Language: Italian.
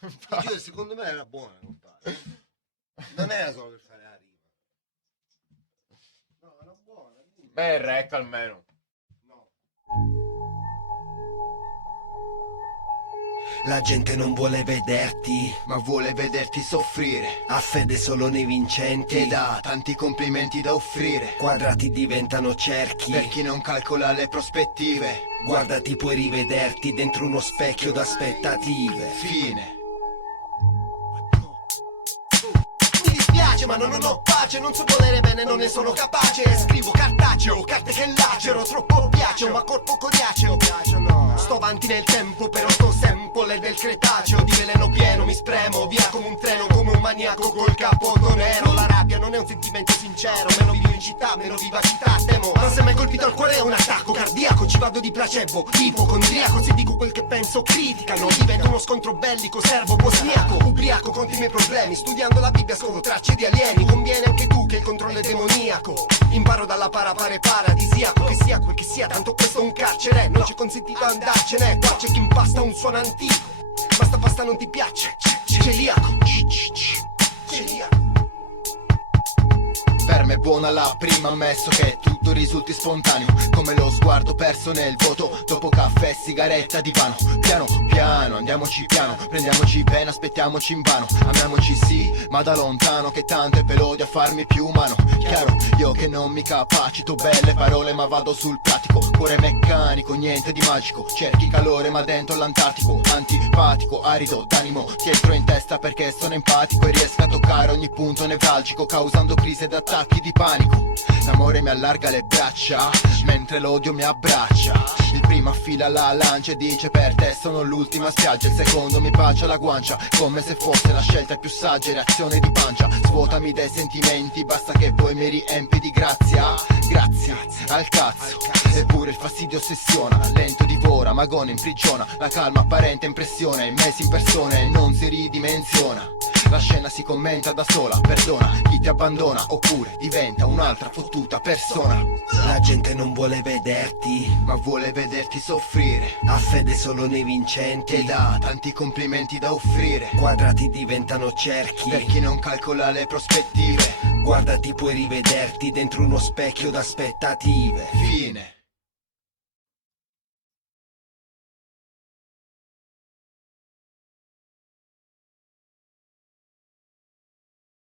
Ti giuro, secondo me era buona, compadre. Non era solo per fare la rima. No, era buona. Beh, il rec almeno. No. La gente non vuole vederti, ma vuole vederti soffrire. ha fede solo nei vincenti Ed ha tanti complimenti da offrire. quadrati diventano cerchi. Per chi non calcola le prospettive. Guardati, puoi rivederti dentro uno specchio d'aspettative. Fine. Mi dispiace ma non ho pace, non so volere bene, non ne sono capace. Scrivo cartaceo, carte che lacero, troppo piaceo, ma corpo coriaceo. Sto avanti nel tempo, però sto sample del Cretaceo. Di veleno pieno mi spremo, via come un treno, come un maniaco col capoto nero. La rabbia non è un sentimento sincero, meno vivo in città, meno vivacità temo. Ma se mi hai colpito al cuore è un attacco cardiaco, ci vado di placebo, ipocondriaco. Se dico quel che penso criticano, diventa uno scontro bellico, serbo bosniaco. Ubriaco contro i miei problemi, studiando la Bibbia scovo tracce di alieni. Conviene anche tu che il controllo è demoniaco. Imparo dalla paradisiaco, che sia quel che sia, tanto questo è un carcere. Non c'è consentito andarcene, qua c'è chi impasta un suono antico. Ma sta pasta non ti piace, celiaco. Celiaco. Per me è buona la prima, ammesso che tutto risulti spontaneo, come lo sguardo perso nel vuoto dopo caffè e sigaretta di vano. Piano piano, andiamoci piano, prendiamoci bene, aspettiamoci invano. Amiamoci sì, ma da lontano, che tanto è pelodia a farmi più umano. Chiaro, io che non mi capacito, belle parole ma vado sul pratico. Cuore meccanico, niente di magico, cerchi calore ma dentro l'Antartico. Antipatico, arido, d'animo, ti entro in testa perché sono empatico e riesco a toccare ogni punto nevralgico, causando crisi ed attacchi di panico. L'amore mi allarga le braccia, mentre l'odio mi abbraccia. Il primo affila la lancia e dice per te sono l'ultima spiaggia. Il secondo mi bacia la guancia, come se fosse la scelta più saggia. Reazione di pancia, svuotami dei sentimenti, basta che poi mi riempi di grazia. Grazie al cazzo, eppure il fastidio ossessiona. Lento divora, magone imprigiona, la calma apparente impressione. I mesi in persona e non si ridimensiona. La scena si commenta da sola, perdona chi ti abbandona, oppure diventa un'altra fottuta persona. La gente non vuole vederti, ma vuole vederti soffrire. ha fede solo nei vincenti Ed ha tanti complimenti da offrire. quadrati diventano cerchi. Per chi non calcola le prospettive. Guardati, puoi rivederti dentro uno specchio d'aspettative. Fine.